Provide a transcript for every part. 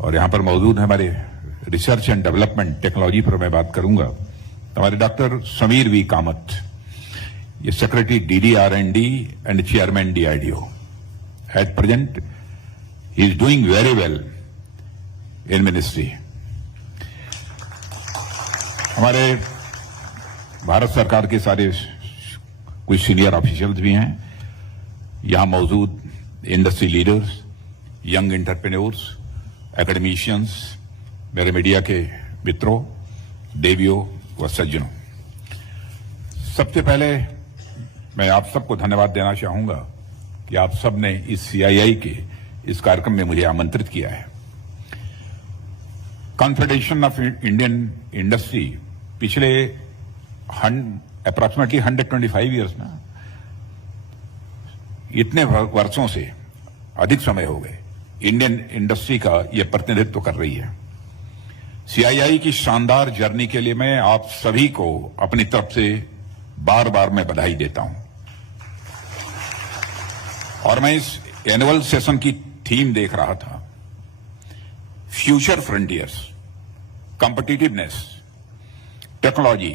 और यहां पर मौजूद है हमारे रिसर्च एंड डेवलपमेंट टेक्नोलॉजी पर मैं बात करूंगा। हमारे डॉक्टर समीर वी कामत, ये secretary DDR&D and chairman DRDO। At present he is doing very well in ministry. हमारे भारत सरकार के सारे कुछ सीनियर ऑफिशियल्स भी हैं यहां मौजूद, industry leaders, young entrepreneurs, academicians, मेरे मीडिया के मित्रों, देवियों व सज्जनों। सबसे पहले मैं आप सबको धन्यवाद देना चाहूंगा कि आप सब ने इस CII के इस कार्यक्रम में मुझे आमंत्रित किया है। कॉन्फेडरेशन ऑफ इंडियन इंडस्ट्री पिछले अप्रॉक्सीमेटली 125 ईयर्स में, इतने वर्षों से अधिक समय हो गए, इंडियन इंडस्ट्री का यह प्रतिनिधित्व कर रही है। CII की शानदार जर्नी के लिए मैं आप सभी को अपनी तरफ से बार बार मैं बधाई देता हूं। और मैं इस एनुअल सेशन की थीम देख रहा था, future frontiers, competitiveness, technology,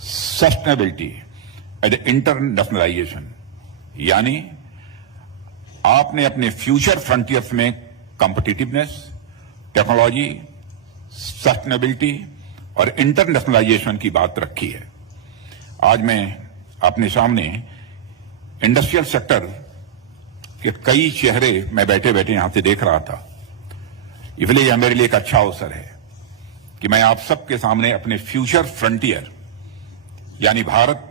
sustainability and internationalisation. यानी आपने अपने फ्यूचर फ्रंटियर्स में कॉम्पिटिटिवनेस, टेक्नोलॉजी, सस्टेनेबिलिटी और इंटरनेशनलाइजेशन की बात रखी है। आज मैं अपने सामने इंडस्ट्रियल सेक्टर के कई चेहरे मैं बैठे बैठे यहां से देख रहा था, इसलिए यह मेरे लिए एक अच्छा अवसर है कि मैं आप सबके सामने अपने फ्यूचर फ्रंटियर यानी भारत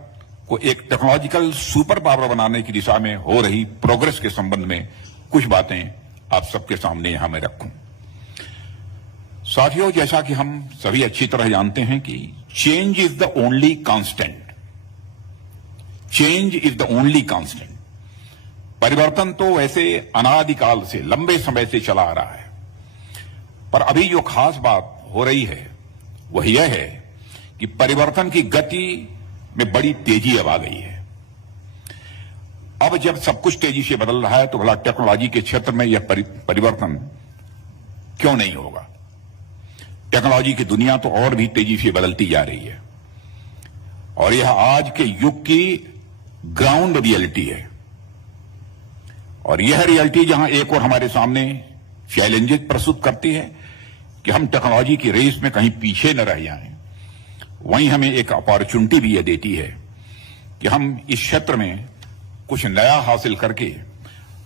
को एक टेक्नोलॉजिकल सुपर पावर बनाने की दिशा में हो रही प्रोग्रेस के संबंध में कुछ बातें आप सबके सामने यहां मैं रखूं। साथियों, जैसा कि हम सभी अच्छी तरह जानते हैं कि change is the only constant. Change is the only constant. परिवर्तन तो वैसे अनादिकाल से, लंबे समय से चला आ रहा है, पर अभी जो खास बात हो रही है वह यह है कि परिवर्तन की गति में बड़ी तेजी अब आ गई है। अब जब सब कुछ तेजी से बदल रहा है तो भला टेक्नोलॉजी के क्षेत्र में यह परिवर्तन क्यों नहीं होगा। टेक्नोलॉजी की दुनिया तो और भी तेजी से बदलती जा रही है और यह आज के युग की ग्राउंड रियलिटी है। और यह रियलिटी जहां एक और हमारे सामने चैलेंजेस प्रस्तुत करती है कि हम टेक्नोलॉजी की रेस में कहीं पीछे न रह जाएं, वहीं हमें एक अपॉर्चुनिटी भी यह देती है कि हम इस क्षेत्र में कुछ नया हासिल करके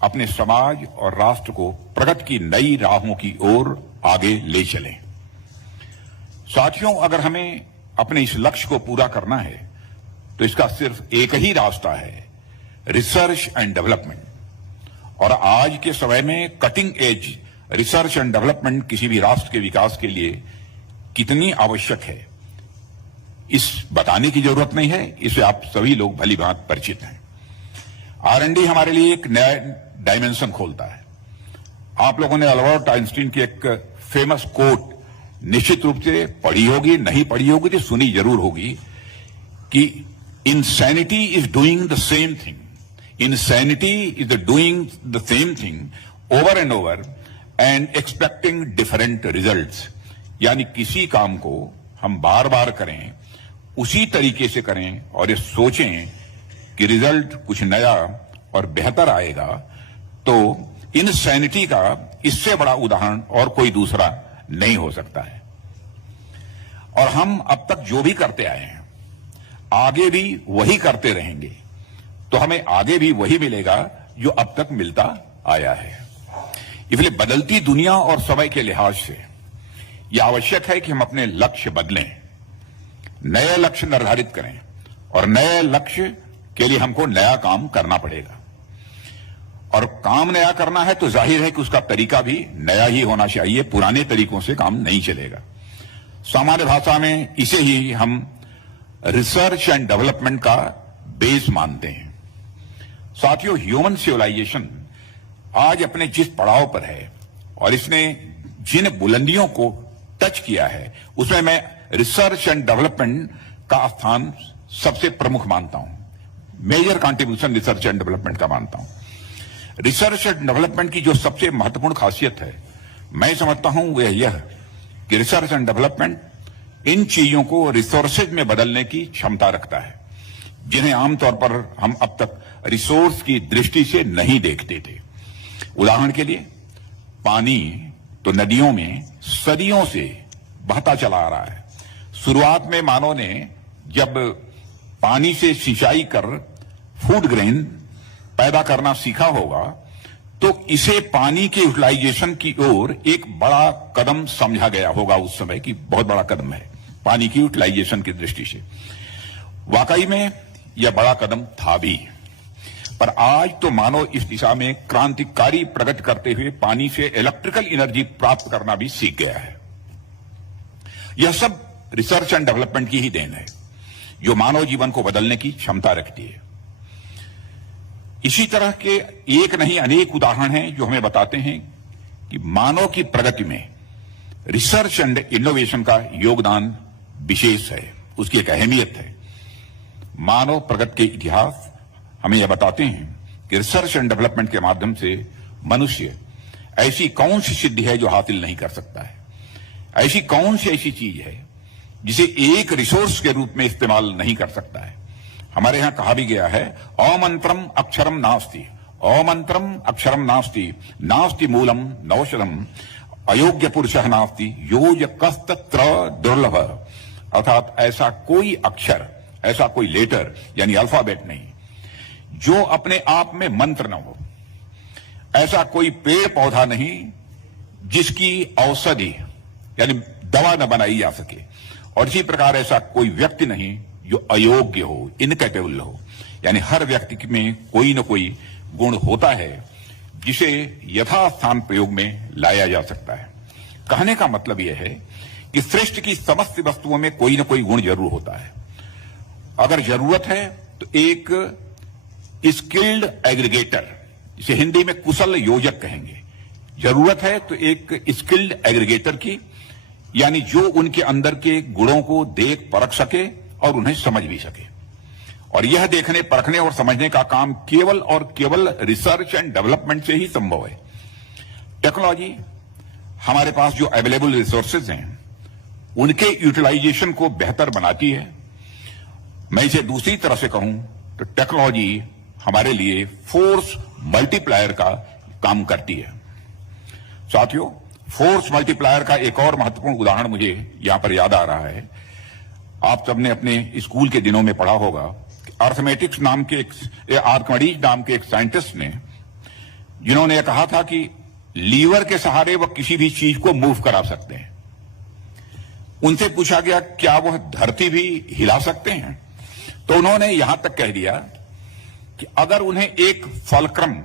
अपने समाज और राष्ट्र को प्रगति की नई राहों की ओर आगे ले चलें। साथियों, अगर हमें अपने इस लक्ष्य को पूरा करना है तो इसका सिर्फ एक ही रास्ता है, रिसर्च एंड डेवलपमेंट। और आज के समय में cutting edge research and development किसी भी राष्ट्र के विकास के लिए कितनी आवश्यक है, इस बताने की जरूरत नहीं है, इसे आप सभी लोग भली भांति परिचित हैं। R&D हमारे लिए एक नया डायमेंशन खोलता है। आप लोगों ने अल्बर्ट आइंस्टीन की एक फेमस कोट निश्चित रूप से पढ़ी होगी, नहीं पढ़ी होगी तो सुनी जरूर होगी कि insanity is doing the same thing. Insanity is doing the same thing over and over and expecting different results. यानी किसी काम को हम बार बार करें, उसी तरीके से करें और ये सोचें कि रिजल्ट कुछ नया और बेहतर आएगा, तो इनसैनिटी का इससे बड़ा उदाहरण और कोई दूसरा नहीं हो सकता है। और हम अब तक जो भी करते आए हैं, आगे भी वही करते रहेंगे, तो हमें आगे भी वही मिलेगा जो अब तक मिलता आया है। इसलिए बदलती दुनिया और समय के लिहाज से यह आवश्यक है कि हम अपने लक्ष्य बदलें, नए लक्ष्य निर्धारित करें और नए लक्ष्य के लिए हमको नया काम करना पड़ेगा। और काम नया करना है तो जाहिर है कि उसका तरीका भी नया ही होना चाहिए, पुराने तरीकों से काम नहीं चलेगा। सामान्य भाषा में इसे ही हम रिसर्च एंड डेवलपमेंट का बेस मानते हैं। साथियों, ह्यूमन सिविलाइजेशन आज अपने जिस पड़ाव पर है और इसने जिन बुलंदियों को टच किया है, उसमें मैं रिसर्च एंड डेवलपमेंट का स्थान सबसे प्रमुख मानता हूं। Major contribution research and development का मानता हूं। रिसर्च एंड डेवलपमेंट की जो सबसे महत्वपूर्ण खासियत है मैं समझता हूं वह यह कि रिसर्च एंड डेवलपमेंट इन चीजों को रिसोर्सेज में बदलने की क्षमता रखता है जिन्हें आमतौर पर हम अब तक रिसोर्स की दृष्टि से नहीं देखते थे। उदाहरण के लिए पानी तो नदियों में सदियों से बहता चला आ रहा है। शुरुआत में मानव ने जब पानी से सिंचाई कर फूड ग्रेन पैदा करना सीखा होगा तो इसे पानी के यूटिलाइजेशन की ओर एक बड़ा कदम समझा गया होगा उस समय की बहुत बड़ा कदम है पानी की यूटिलाइजेशन की दृष्टि से। वाकई में यह बड़ा कदम था भी, पर आज तो मानव इस दिशा में क्रांतिकारी प्रगति करते हुए पानी से इलेक्ट्रिकल एनर्जी प्राप्त करना भी सीख गया है। यह सब रिसर्च एंड डेवलपमेंट की ही देन है जो मानव जीवन को बदलने की क्षमता रखती है। इसी तरह के एक नहीं अनेक उदाहरण हैं जो हमें बताते हैं कि मानव की प्रगति में रिसर्च एंड इनोवेशन का योगदान विशेष है, उसकी एक अहमियत है। मानव प्रगति के इतिहास हमें यह बताते हैं कि रिसर्च एंड डेवलपमेंट के माध्यम से मनुष्य ऐसी कौन सी सिद्धि है जो हासिल नहीं कर सकता है, ऐसी कौन सी ऐसी चीज है जिसे एक रिसोर्स के रूप में इस्तेमाल नहीं कर सकता है। हमारे यहां कहा भी गया है अमंत्रम अक्षरम नास्ति, अमंत्रम अक्षरम नास्ति, नास्ति मूलम नौषधम, अयोग्य पुरुषः नास्ति, योजकस्तत्र दुर्लभ। अर्थात ऐसा कोई अक्षर, ऐसा कोई लेटर यानी अल्फाबेट नहीं जो अपने आप में मंत्र न हो, ऐसा कोई पेड़ पौधा नहीं जिसकी औषधि यानी दवा न बनाई जा सके, और इसी प्रकार ऐसा कोई व्यक्ति नहीं जो अयोग्य हो, इनकैपेबल हो। यानी हर व्यक्ति में कोई न कोई गुण होता है जिसे यथास्थान प्रयोग में लाया जा सकता है। कहने का मतलब यह है कि सृष्टि की समस्त वस्तुओं में कोई न कोई गुण जरूर होता है। अगर जरूरत है तो एक स्किल्ड एग्रीगेटर, जिसे हिंदी में कुशल योजक कहेंगे, जरूरत है तो एक स्किल्ड एग्रीगेटर की, यानी जो उनके अंदर के गुणों को देख परख सके और उन्हें समझ भी सके। और यह देखने परखने और समझने का काम केवल और केवल रिसर्च एंड डेवलपमेंट से ही संभव है। टेक्नोलॉजी हमारे पास जो अवेलेबल रिसोर्सेज हैं उनके यूटिलाइजेशन को बेहतर बनाती है। मैं इसे दूसरी तरह से कहूं तो टेक्नोलॉजी हमारे लिए फोर्स मल्टीप्लायर का काम करती है। साथियों, फोर्स मल्टीप्लायर का एक और महत्वपूर्ण उदाहरण मुझे यहां पर याद आ रहा है। आप सबने अपने स्कूल के दिनों में पढ़ा होगा कि आर्किमिडीज नाम के एक साइंटिस्ट ने, जिन्होंने यह कहा था कि लीवर के सहारे वह किसी भी चीज को मूव करा सकते हैं। उनसे पूछा गया क्या वह धरती भी हिला सकते हैं, तो उन्होंने यहां तक कह दिया कि अगर उन्हें एक फलक्रम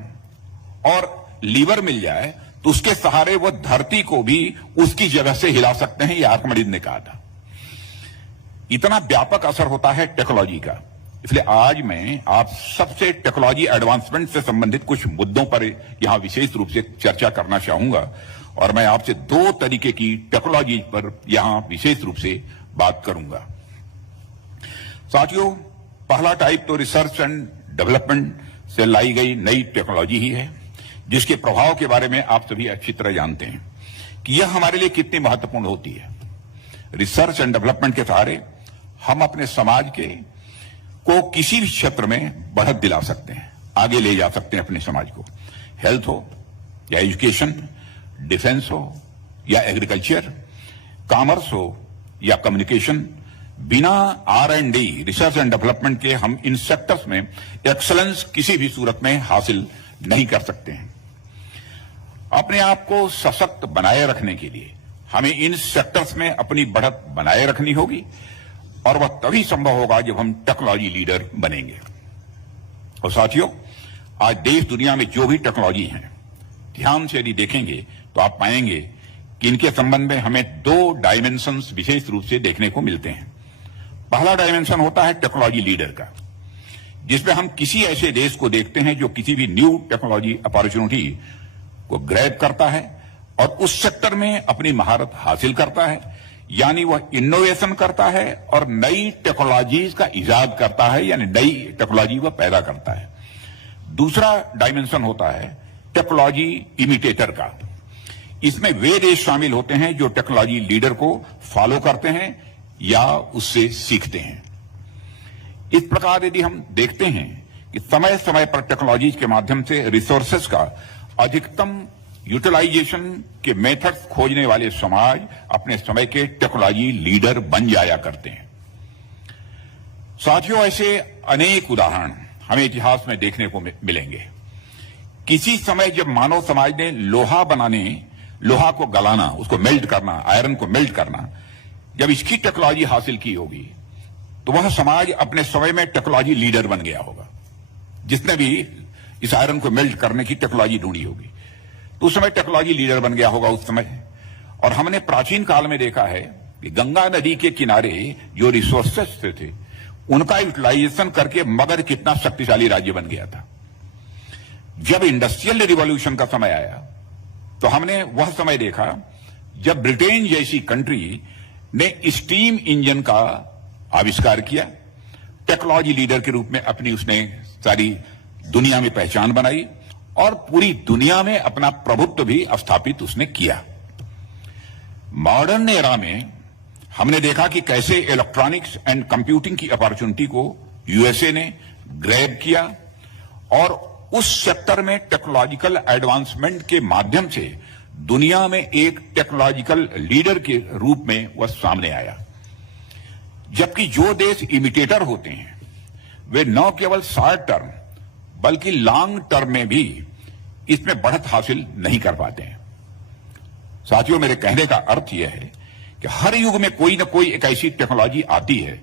और लीवर मिल जाए तो उसके सहारे वह धरती को भी उसकी जगह से हिला सकते हैं, यह आर्किमिडीज ने कहा था। इतना व्यापक असर होता है टेक्नोलॉजी का। इसलिए आज मैं आप सबसे टेक्नोलॉजी एडवांसमेंट से संबंधित कुछ मुद्दों पर यहां विशेष रूप से चर्चा करना चाहूंगा, और मैं आपसे दो तरीके की टेक्नोलॉजी पर यहां विशेष रूप से बात करूंगा। साथियों, पहला टाइप तो रिसर्च एंड डेवलपमेंट से लाई गई नई टेक्नोलॉजी ही है, जिसके प्रभाव के बारे में आप सभी अच्छी तरह जानते हैं कि यह हमारे लिए कितनी महत्वपूर्ण होती है। रिसर्च एंड डेवलपमेंट के सहारे हम अपने समाज को किसी भी क्षेत्र में बढ़त दिला सकते हैं, आगे ले जा सकते हैं अपने समाज को। हेल्थ हो या एजुकेशन, डिफेंस हो या एग्रीकल्चर, कॉमर्स हो या कम्युनिकेशन, बिना R&D रिसर्च एंड डेवलपमेंट के हम इन सेक्टर्स में एक्सलेंस किसी भी सूरत में हासिल नहीं कर सकते हैं। अपने आप को सशक्त बनाए रखने के लिए हमें इन सेक्टर्स में अपनी बढ़त बनाए रखनी होगी, और वह तभी संभव होगा जब हम टेक्नोलॉजी लीडर बनेंगे। और साथियों, आज देश दुनिया में जो भी टेक्नोलॉजी है, ध्यान से यदि देखेंगे तो आप पाएंगे कि इनके संबंध में हमें दो डायमेंशंस विशेष रूप से देखने को मिलते हैं। पहला डायमेंशन होता है टेक्नोलॉजी लीडर का, जिसमें हम किसी ऐसे देश को देखते हैं जो किसी भी न्यू टेक्नोलॉजी अपॉर्चुनिटी को ग्रैब करता है और उस सेक्टर में अपनी महारत हासिल करता है, यानी वह इनोवेशन करता है और नई टेक्नोलॉजीज का इजाद करता है, यानी नई टेक्नोलॉजी वह पैदा करता है। दूसरा डायमेंशन होता है टेक्नोलॉजी इमिटेटर का, इसमें वे देश शामिल होते हैं जो टेक्नोलॉजी लीडर को फॉलो करते हैं या उससे सीखते हैं। इस प्रकार यदि हम देखते हैं कि समय समय पर टेक्नोलॉजी के माध्यम से रिसोर्सेज का अधिकतम यूटिलाइजेशन के मेथड्स खोजने वाले समाज अपने समय के टेक्नोलॉजी लीडर बन जाया करते हैं। साथियों, ऐसे अनेक उदाहरण हमें इतिहास में देखने को मिलेंगे। किसी समय जब मानव समाज ने लोहा को गलाना, उसको मेल्ट करना, आयरन को मेल्ट करना, जब इसकी टेक्नोलॉजी हासिल की होगी तो वह समाज अपने समय में टेक्नोलॉजी लीडर बन गया होगा। जिसने भी इस आयरन को मेल्ट करने की टेक्नोलॉजी ढूंढी होगी तो उस समय टेक्नोलॉजी लीडर बन गया होगा उस समय। और हमने प्राचीन काल में देखा है कि गंगा नदी के किनारे जो रिसोर्सेस थे उनका यूटिलाइजेशन करके मगध कितना शक्तिशाली राज्य बन गया था। जब इंडस्ट्रियल रिवॉल्यूशन का समय आया तो हमने वह समय देखा जब ब्रिटेन जैसी कंट्री ने स्टीम इंजन का आविष्कार किया। टेक्नोलॉजी लीडर के रूप में अपनी उसने सारी दुनिया में पहचान बनाई और पूरी दुनिया में अपना प्रभुत्व भी स्थापित उसने किया। मॉडर्न एरा में हमने देखा कि कैसे इलेक्ट्रॉनिक्स एंड कंप्यूटिंग की अपॉर्चुनिटी को यूएसए ने ग्रैब किया और उस सेक्टर में टेक्नोलॉजिकल एडवांसमेंट के माध्यम से दुनिया में एक टेक्नोलॉजिकल लीडर के रूप में वह सामने आया। जबकि जो देश इमिटेटर होते हैं वे न केवल शॉर्ट टर्म बल्कि लॉन्ग टर्म में भी इसमें बढ़त हासिल नहीं कर पाते हैं। साथियों, मेरे कहने का अर्थ यह है कि हर युग में कोई न कोई एक ऐसी टेक्नोलॉजी आती है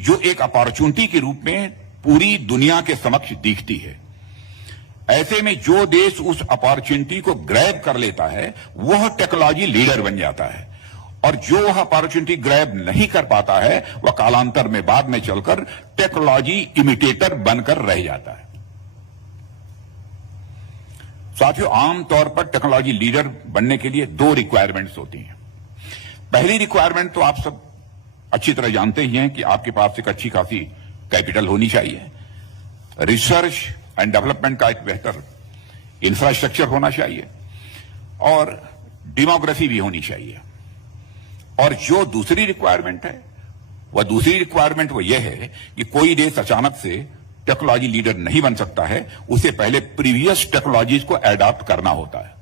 जो एक अपॉर्चुनिटी के रूप में पूरी दुनिया के समक्ष दिखती है। ऐसे में जो देश उस अपॉर्चुनिटी को ग्रैब कर लेता है वह टेक्नोलॉजी लीडर बन जाता है और जो वह अपॉर्चुनिटी ग्रैब नहीं कर पाता है वह कालांतर में बाद में चलकर टेक्नोलॉजी इमिटेटर बनकर रह जाता है। साथियों, आमतौर पर टेक्नोलॉजी लीडर बनने के लिए दो रिक्वायरमेंट्स होती हैं। पहली रिक्वायरमेंट तो आप सब अच्छी तरह जानते ही हैं कि आपके पास एक अच्छी खासी कैपिटल होनी चाहिए, रिसर्च एंड डेवलपमेंट का एक बेहतर इंफ्रास्ट्रक्चर होना चाहिए और डेमोग्राफी भी होनी चाहिए। और जो दूसरी रिक्वायरमेंट है वह यह है कि कोई देश अचानक से टेक्नोलॉजी लीडर नहीं बन सकता है, उसे पहले प्रीवियस टेक्नोलॉजीज को एडॉप्ट करना होता है।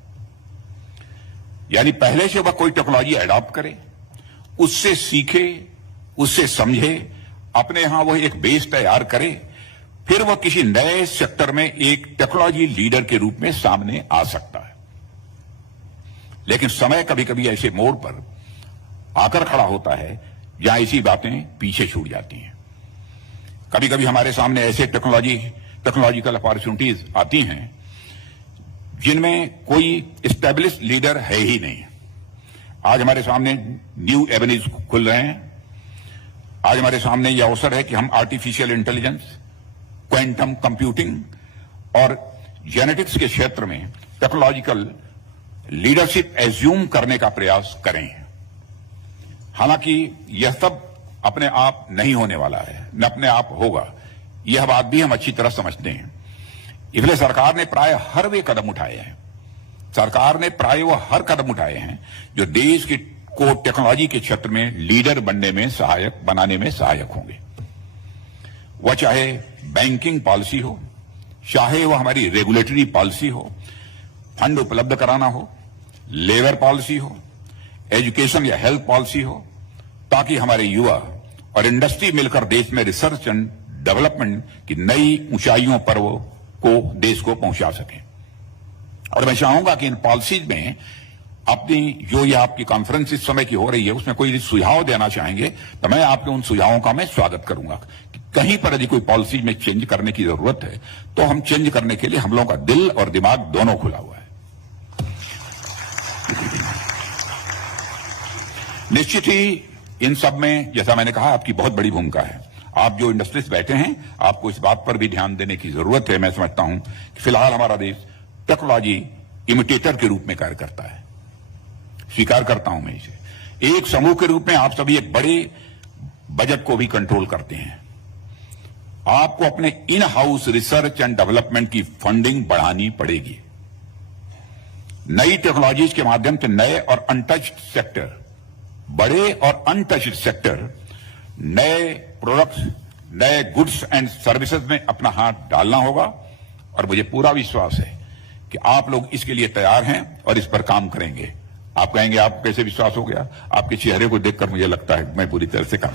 यानी पहले से वह कोई टेक्नोलॉजी एडॉप्ट करे, उससे सीखे, उससे समझे, अपने यहां वह एक बेस तैयार करे, फिर वह किसी नए सेक्टर में एक टेक्नोलॉजी लीडर के रूप में सामने आ सकता है। लेकिन समय कभी कभी ऐसे मोड़ पर आकर खड़ा होता है जहां ऐसी बातें पीछे छूट जाती हैं। कभी कभी हमारे सामने ऐसे टेक्नोलॉजिकल अपॉर्चुनिटीज आती हैं जिनमें कोई एस्टेब्लिश लीडर है ही नहीं। आज हमारे सामने न्यू एवेन्यूज खुल रहे हैं। आज हमारे सामने यह अवसर है कि हम आर्टिफिशियल इंटेलिजेंस, क्वांटम कंप्यूटिंग और जेनेटिक्स के क्षेत्र में टेक्नोलॉजिकल लीडरशिप एज्यूम करने का प्रयास करें। हालांकि यह सब अपने आप नहीं होने वाला है, न अपने आप होगा, यह बात भी हम अच्छी तरह समझते हैं। इसलिए सरकार ने प्राय हर वे कदम उठाए हैं। सरकार ने प्राय वह हर कदम उठाए हैं जो देश को टेक्नोलॉजी के क्षेत्र में लीडर बनाने में सहायक होंगे। वह चाहे बैंकिंग पॉलिसी हो, चाहे वह हमारी रेगुलेटरी पॉलिसी हो, फंड उपलब्ध कराना हो, लेबर पॉलिसी हो, एजुकेशन या हेल्थ पॉलिसी हो, ताकि हमारे युवा और इंडस्ट्री मिलकर देश में रिसर्च एंड डेवलपमेंट की नई ऊंचाइयों पर को देश को पहुंचा सकें। और मैं चाहूंगा कि इन पॉलिसीज में अपनी जो ये आपकी कॉन्फ्रेंस इस समय की हो रही है उसमें कोई सुझाव देना चाहेंगे तो मैं आपके उन सुझावों का मैं स्वागत करूंगा। कि कहीं पर यदि कोई पॉलिसी में चेंज करने की जरूरत है तो हम चेंज करने के लिए हम लोगों का दिल और दिमाग दोनों खुला हुआ है। निश्चित ही इन सब में जैसा मैंने कहा आपकी बहुत बड़ी भूमिका है। आप जो इंडस्ट्रीज बैठे हैं आपको इस बात पर भी ध्यान देने की जरूरत है। मैं समझता हूं कि फिलहाल हमारा देश टेक्नोलॉजी इमिटेटर के रूप में कार्य करता है। स्वीकार करता हूं मैं इसे। एक समूह के रूप में आप सभी एक बड़े बजट को भी कंट्रोल करते हैं। आपको अपने in house research and development की फंडिंग बढ़ानी पड़ेगी। नई टेक्नोलॉजीज के माध्यम से नए और अनटच्ड सेक्टर, बड़े और अनटच्ड सेक्टर, नए प्रोडक्ट्स, नए गुड्स एंड सर्विसेज में अपना हाथ डालना होगा। और मुझे पूरा विश्वास है कि आप लोग इसके लिए तैयार हैं और इस पर काम करेंगे। आप कहेंगे आप कैसे विश्वास हो गया? आपके चेहरे को देखकर मुझे लगता है मैं पूरी तरह से काम।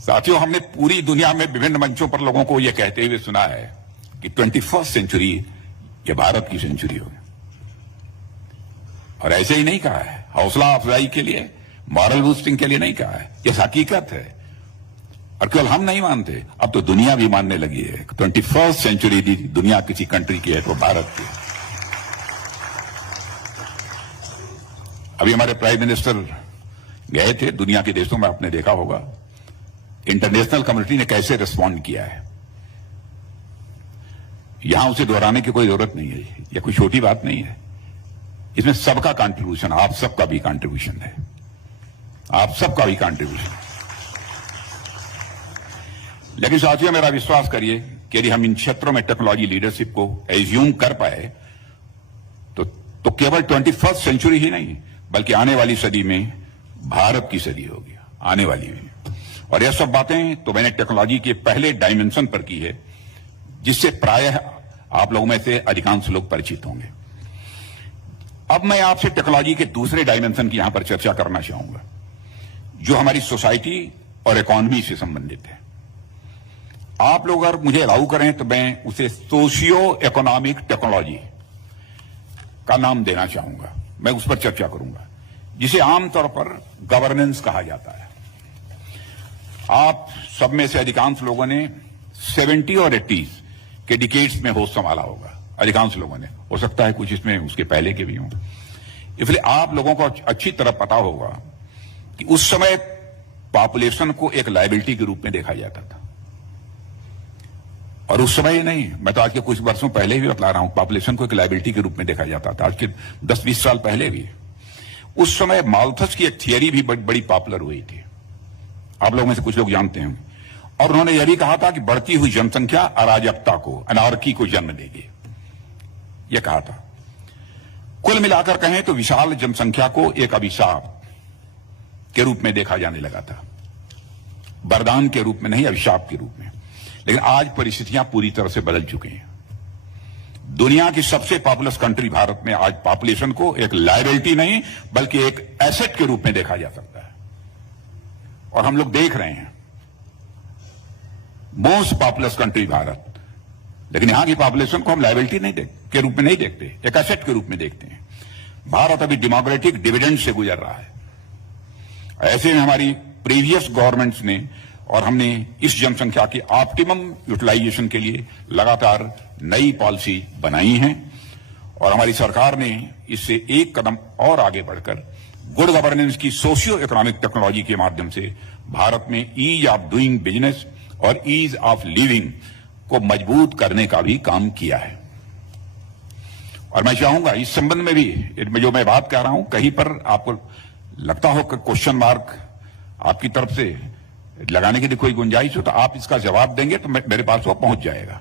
साथियों, हमने पूरी दुनिया में विभिन्न मंचों पर लोगों को यह कहते हुए सुना है कि 21st सेंचुरी ये भारत की सेंचुरी होगी। और ऐसे ही नहीं कहा है, हौसला अफजाई के लिए, मॉरल बूस्टिंग के लिए नहीं कहा है, यह हकीकत है। और केवल हम नहीं मानते, अब तो दुनिया भी मानने लगी है। 21st सेंचुरी दुनिया किसी कंट्री की है तो भारत की। अभी हमारे प्राइम मिनिस्टर गए थे दुनिया के देशों में, आपने देखा होगा इंटरनेशनल कम्युनिटी ने कैसे रिस्पॉन्ड किया है। यहां उसे दोहराने की कोई जरूरत नहीं है, यह कोई छोटी बात नहीं है। इसमें सबका कंट्रीब्यूशन, आप सबका भी कंट्रीब्यूशन है, आप सबका भी कंट्रीब्यूशन। लेकिन साथियों, मेरा विश्वास करिए कि यदि हम इन क्षेत्रों में टेक्नोलॉजी लीडरशिप को एज्यूम कर पाए तो केवल 21st सेंचुरी ही नहीं बल्कि आने वाली सदी में भारत की सदी होगी, आने वाली भी। और यह सब बातें तो मैंने टेक्नोलॉजी के पहले डायमेंशन पर की है, जिससे प्रायः आप लोगों में से अधिकांश लोग परिचित होंगे। अब मैं आपसे टेक्नोलॉजी के दूसरे डायमेंशन की यहां पर चर्चा करना चाहूंगा, जो हमारी सोसाइटी और इकोनॉमी से संबंधित है। आप लोग अगर मुझे अलाउ करें तो मैं उसे सोशियो इकोनॉमिक टेक्नोलॉजी का नाम देना चाहूंगा। मैं उस पर चर्चा करूंगा, जिसे आमतौर पर गवर्नेंस कहा जाता है। आप सब में से अधिकांश लोगों ने 70 और 80 के डिकेड्स में होश संभाला होगा, अधिकांश लोगों ने। हो सकता है कुछ इसमें उसके पहले के भी हों। इसलिए आप लोगों को अच्छी तरह पता होगा कि उस समय पॉपुलेशन को एक लायबिलिटी के रूप में देखा जाता था। और उस समय नहीं, मैं तो आज के कुछ वर्षों पहले भी बता रहा हूं, पॉपुलेशन को एक लायबिलिटी के रूप में देखा जाता था, आज के 10-20 साल पहले भी। उस समय माल्थस की एक थियरी भी बड़ी पॉपुलर हुई थी, आप लोगों में से कुछ लोग जानते हैं। और उन्होंने यह भी कहा था कि बढ़ती हुई जनसंख्या अराजकता को, अनार्की को जन्म देगी, यह कहा था। कुल मिलाकर कहें तो विशाल जनसंख्या को एक अभिशाप के रूप में देखा जाने लगा था, वरदान के रूप में नहीं, अभिशाप के रूप में। लेकिन आज परिस्थितियां पूरी तरह से बदल चुकी हैं। दुनिया की सबसे पॉपुलस कंट्री भारत में आज पॉपुलेशन को एक लायबिलिटी नहीं बल्कि एक एसेट के रूप में देखा जा सकता है। और हम लोग देख रहे हैं मोस्ट पॉपुलस कंट्री भारत, लेकिन यहां की पॉपुलेशन को हम लायबिलिटी के रूप में नहीं देखते, एक एसेट के रूप में देखते हैं। भारत अभी डेमोक्रेटिक डिविडेंड से गुजर रहा है। ऐसे में हमारी प्रीवियस गवर्नमेंट्स ने और हमने इस जनसंख्या के ऑप्टिमम यूटिलाइजेशन के लिए लगातार नई पॉलिसी बनाई हैं। और हमारी सरकार ने इससे एक कदम और आगे बढ़कर गुड गवर्नेंस की सोशियो इकोनॉमिक टेक्नोलॉजी के माध्यम से भारत में ईज ऑफ डूइंग बिजनेस और ईज ऑफ लिविंग को मजबूत करने का भी काम किया है। और मैं चाहूंगा इस संबंध में भी जो मैं बात कर रहा हूं, कहीं पर आपको लगता हो कि क्वेश्चन मार्क आपकी तरफ से लगाने की कोई गुंजाइश हो तो आप इसका जवाब देंगे तो मेरे पास वो पहुंच जाएगा।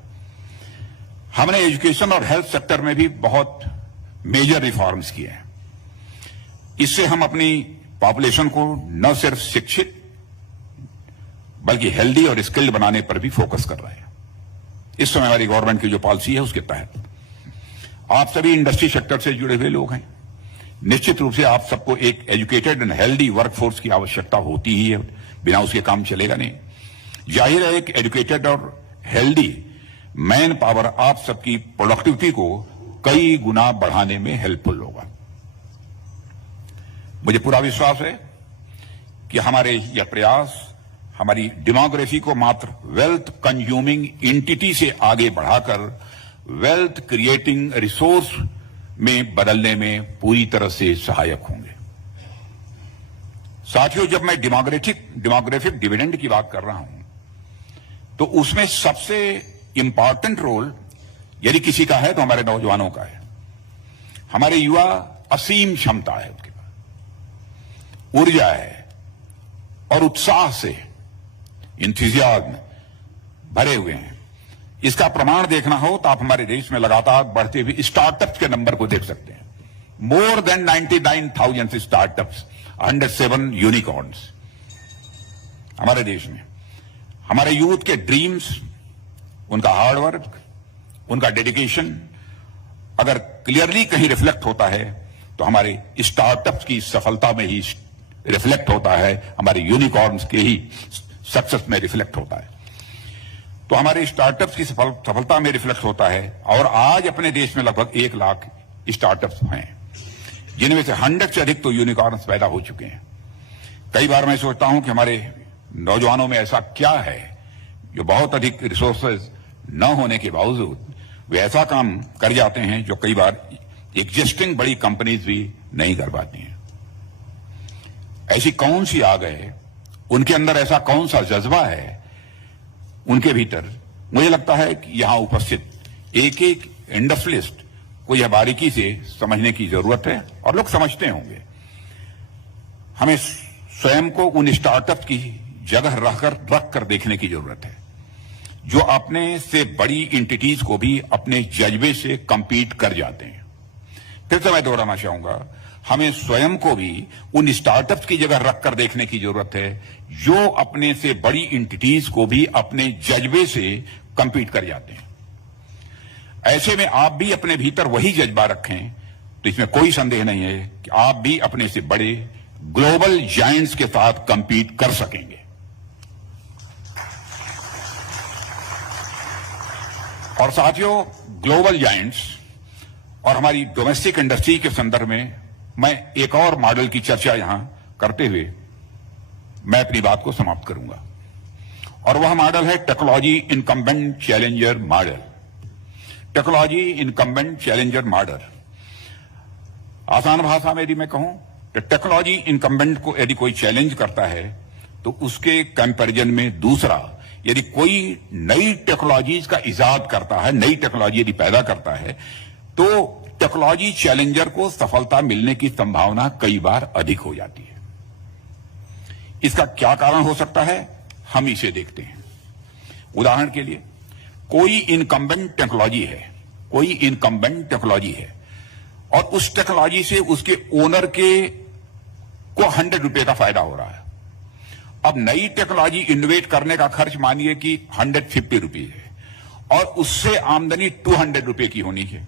हमने एजुकेशन और हेल्थ सेक्टर में भी बहुत मेजर रिफॉर्म्स किए हैं। इससे हम अपनी पॉपुलेशन को न सिर्फ शिक्षित बल्कि हेल्दी और स्किल्ड बनाने पर भी फोकस कर रहे हैं। इस समय हमारी गवर्नमेंट की जो पॉलिसी है उसके तहत आप सभी इंडस्ट्री सेक्टर से जुड़े हुए लोग हैं। निश्चित रूप से आप सबको एक एजुकेटेड एंड हेल्दी वर्कफोर्स की आवश्यकता होती ही है, बिना उसके काम चलेगा नहीं। जाहिर है एक एजुकेटेड और हेल्दी मैन पावर आप सबकी प्रोडक्टिविटी को कई गुना बढ़ाने में हेल्पफुल होगा। मुझे पूरा विश्वास है कि हमारे यह प्रयास हमारी डेमोग्राफी को मात्र वेल्थ कंज्यूमिंग एंटिटी से आगे बढ़ाकर वेल्थ क्रिएटिंग रिसोर्स में बदलने में पूरी तरह से सहायक होंगे। साथियों, जब मैं डेमोग्राफिक डिविडेंड की बात कर रहा हूं तो उसमें सबसे इंपॉर्टेंट रोल यदि किसी का है तो हमारे नौजवानों का है। हमारे युवा असीम क्षमता है, उनके पास ऊर्जा है और उत्साह से इंथुजियाज्म भरे हुए हैं। इसका प्रमाण देखना हो तो आप हमारे देश में लगातार बढ़ते हुए स्टार्टअप्स के नंबर को देख सकते हैं। मोर देन 99,000 स्टार्टअप्स, 107 यूनिकॉर्न्स हमारे देश में। हमारे यूथ के ड्रीम्स, उनका हार्डवर्क, उनका डेडिकेशन अगर क्लियरली कहीं रिफ्लेक्ट होता है तो हमारे स्टार्टअप्स की सफलता में ही रिफ्लेक्ट होता है, हमारे यूनिकॉर्न्स के ही सक्सेस में रिफ्लेक्ट होता है। तो हमारे स्टार्टअप्स की सफलता में रिफ्लेक्ट होता है। और आज अपने देश में लगभग 1 लाख स्टार्टअप्स हैं, जिनमें से 100 से अधिक तो यूनिकॉर्न्स पैदा हो चुके हैं। कई बार मैं सोचता हूं कि हमारे नौजवानों में ऐसा क्या है जो बहुत अधिक रिसोर्सेज न होने के बावजूद वे ऐसा काम कर जाते हैं जो कई बार एग्जिस्टिंग बड़ी कंपनीज भी नहीं कर पाती हैं। ऐसी कौन सी आग है, उनके अंदर ऐसा कौन सा जज्बा है उनके भीतर। मुझे लगता है कि यहां उपस्थित एक एक इंडस्ट्रियलिस्ट को यह बारीकी से समझने की जरूरत है, और लोग समझते होंगे। हमें स्वयं को उन स्टार्टअप की जगह रख कर देखने की जरूरत है जो अपने से बड़ी एंटिटीज को भी अपने जज्बे से कंपीट कर जाते हैं। फिर से मैं दोहराना चाहूंगा, हमें स्वयं को भी उन स्टार्टअप्स की जगह रखकर देखने की जरूरत है जो अपने से बड़ी एंटिटीज को भी अपने जज्बे से कंपीट कर जाते हैं। ऐसे में आप भी अपने भीतर वही जज्बा रखें तो इसमें कोई संदेह नहीं है कि आप भी अपने से बड़े ग्लोबल जायंट्स के साथ कंपीट कर सकेंगे। और साथियों, ग्लोबल जायंट्स और हमारी डोमेस्टिक इंडस्ट्री के संदर्भ में मैं एक और मॉडल की चर्चा यहां करते हुए मैं अपनी बात को समाप्त करूंगा, और वह मॉडल है technology incumbent challenger model. Technology incumbent challenger model, आसान भाषा में यदि मैं कहूं तो टेक्नोलॉजी इनकम्बेंट को यदि कोई चैलेंज करता है तो उसके कंपैरिजन में दूसरा यदि कोई नई टेक्नोलॉजीज का इजाद करता है, नई टेक्नोलॉजी यदि पैदा करता है, तो टेक्नोलॉजी चैलेंजर को सफलता मिलने की संभावना कई बार अधिक हो जाती है। इसका क्या कारण हो सकता है, हम इसे देखते हैं। उदाहरण के लिए, कोई इनकम्बेंट टेक्नोलॉजी है, कोई इनकम्बेंट टेक्नोलॉजी है और उस टेक्नोलॉजी से उसके ओनर को 100 रुपए का फायदा हो रहा है। अब नई टेक्नोलॉजी इनोवेट करने का खर्च मानिए कि 150 रुपये है और उससे आमदनी 200 रुपए की होनी है,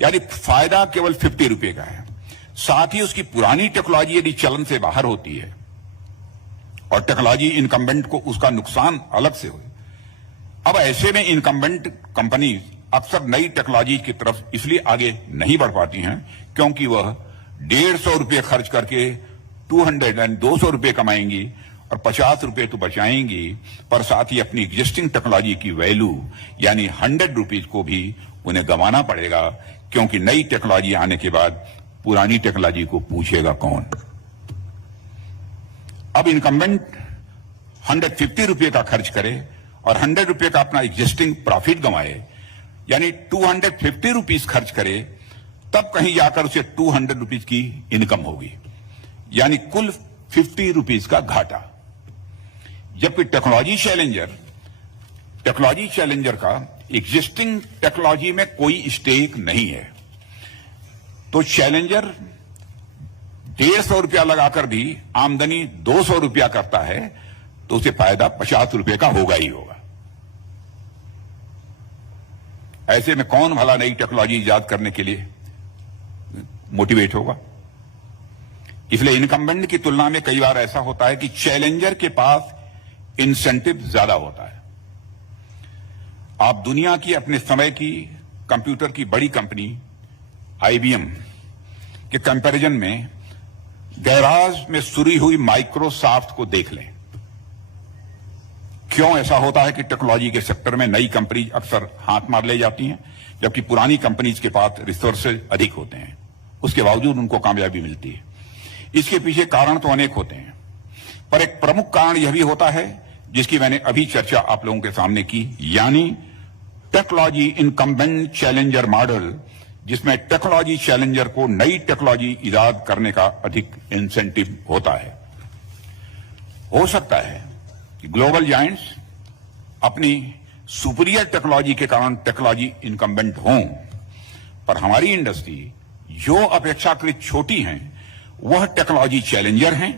यानी फायदा केवल 50 रुपए का है। साथ ही उसकी पुरानी टेक्नोलॉजी यदि चलन से बाहर होती है और टेक्नोलॉजी इनकम्बेंट को उसका नुकसान अलग से हो। अब ऐसे में इनकम्बेंट कंपनी अक्सर नई टेक्नोलॉजी की तरफ इसलिए आगे नहीं बढ़ पाती हैं क्योंकि वह 150 रुपये खर्च करके 200 रुपये कमाएंगी और 50 रुपये तो बचाएंगी, पर साथ ही अपनी एग्जिस्टिंग टेक्नोलॉजी की वैल्यू यानी 100 रुपीज को भी उन्हें गंवाना पड़ेगा, क्योंकि नई टेक्नोलॉजी आने के बाद पुरानी टेक्नोलॉजी को पूछेगा कौन। अब इनकम्बेंट 150 रुपये का खर्च करे और 100 रुपये का अपना एग्जिस्टिंग प्रॉफिट गंवाए, यानी 250 रुपीज खर्च करे, तब कहीं जाकर उसे 200 रुपीज की इनकम होगी, यानी कुल 50 रुपीज का घाटा। जबकि टेक्नोलॉजी चैलेंजर का एग्जिस्टिंग टेक्नोलॉजी में कोई स्टेक नहीं है, तो चैलेंजर 150 रुपया लगाकर भी आमदनी 200 रुपया करता है, तो उसे फायदा 50 रुपये का होगा ही होगा। ऐसे में कौन भला नई टेक्नोलॉजी इजाद करने के लिए मोटिवेट होगा। इसलिए इनकम्बेंट की तुलना में कई बार ऐसा होता है कि चैलेंजर के पास इंसेंटिव ज्यादा होता है। आप दुनिया की अपने समय की कंप्यूटर की बड़ी कंपनी IBM के कंपैरिजन में गैराज में सुरी हुई माइक्रोसॉफ्ट को देख लें। क्यों ऐसा होता है कि टेक्नोलॉजी के सेक्टर में नई कंपनी अक्सर हाथ मार ले जाती हैं, जबकि पुरानी कंपनीज के पास रिसोर्सेज अधिक होते हैं, उसके बावजूद उनको कामयाबी मिलती है। इसके पीछे कारण तो अनेक होते हैं, पर एक प्रमुख कारण यह भी होता है जिसकी मैंने अभी चर्चा आप लोगों के सामने की, यानी टेक्नोलॉजी इनकम्बेंट चैलेंजर मॉडल, जिसमें टेक्नोलॉजी चैलेंजर को नई टेक्नोलॉजी इजाद करने का अधिक इंसेंटिव होता है। हो सकता है कि ग्लोबल जायंट्स अपनी सुपीरियर टेक्नोलॉजी के कारण टेक्नोलॉजी इनकम्बेंट हों, पर हमारी इंडस्ट्री जो अपेक्षाकृत छोटी हैं वह टेक्नोलॉजी चैलेंजर हैं,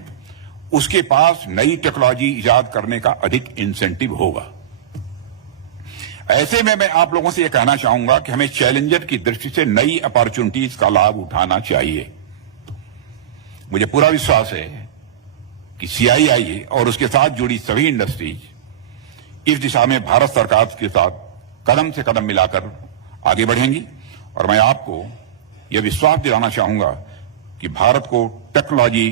उसके पास नई टेक्नोलॉजी इजाद करने का अधिक इंसेंटिव होगा। ऐसे में मैं आप लोगों से यह कहना चाहूंगा कि हमें चैलेंजर की दृष्टि से नई अपॉर्चुनिटीज का लाभ उठाना चाहिए। मुझे पूरा विश्वास है कि सीआईआई और उसके साथ जुड़ी सभी इंडस्ट्रीज इस दिशा में भारत सरकार के साथ कदम से कदम मिलाकर आगे बढ़ेंगी, और मैं आपको यह विश्वास दिलाना चाहूंगा कि भारत को टेक्नोलॉजी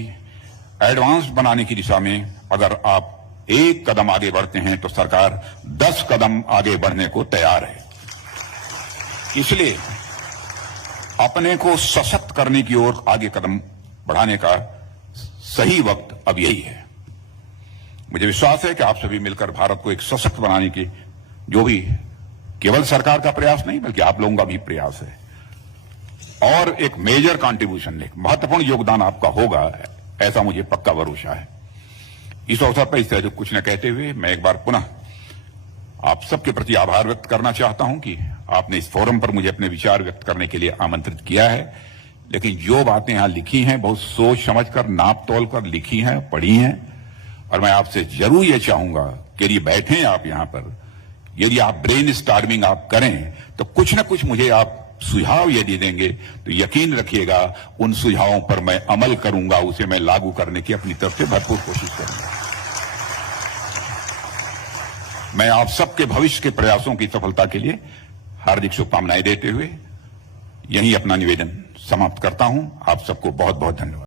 एडवांस बनाने की दिशा में अगर आप एक कदम आगे बढ़ते हैं तो सरकार 10 कदम आगे बढ़ने को तैयार है। इसलिए अपने को सशक्त करने की ओर आगे कदम बढ़ाने का सही वक्त अब यही है। मुझे विश्वास है कि आप सभी मिलकर भारत को एक सशक्त बनाने की जो भी केवल सरकार का प्रयास नहीं बल्कि आप लोगों का भी प्रयास है, और एक मेजर कंट्रीब्यूशन, एक महत्वपूर्ण योगदान आपका होगा, ऐसा मुझे पक्का भरोसा है। इस अवसर पर इस तरह कुछ न कहते हुए मैं एक बार पुनः आप सबके प्रति आभार व्यक्त करना चाहता हूं कि आपने इस फोरम पर मुझे अपने विचार व्यक्त करने के लिए आमंत्रित किया है, लेकिन जो बातें यहां लिखी हैं बहुत सोच समझकर, नाप तोल कर लिखी हैं, पढ़ी हैं, और मैं आपसे जरूर यह चाहूंगा कि यदि बैठें आप यहां पर, यदि आप ब्रेन स्टॉर्मिंग आप करें तो कुछ न कुछ मुझे आप सुझाव यदि देंगे तो यकीन रखिएगा उन सुझावों पर मैं अमल करूंगा, उसे मैं लागू करने की अपनी तरफ से भरपूर कोशिश करूंगा। मैं आप सबके भविष्य के प्रयासों की सफलता के लिए हार्दिक शुभकामनाएं देते हुए यहीं अपना निवेदन समाप्त करता हूं। आप सबको बहुत बहुत धन्यवाद।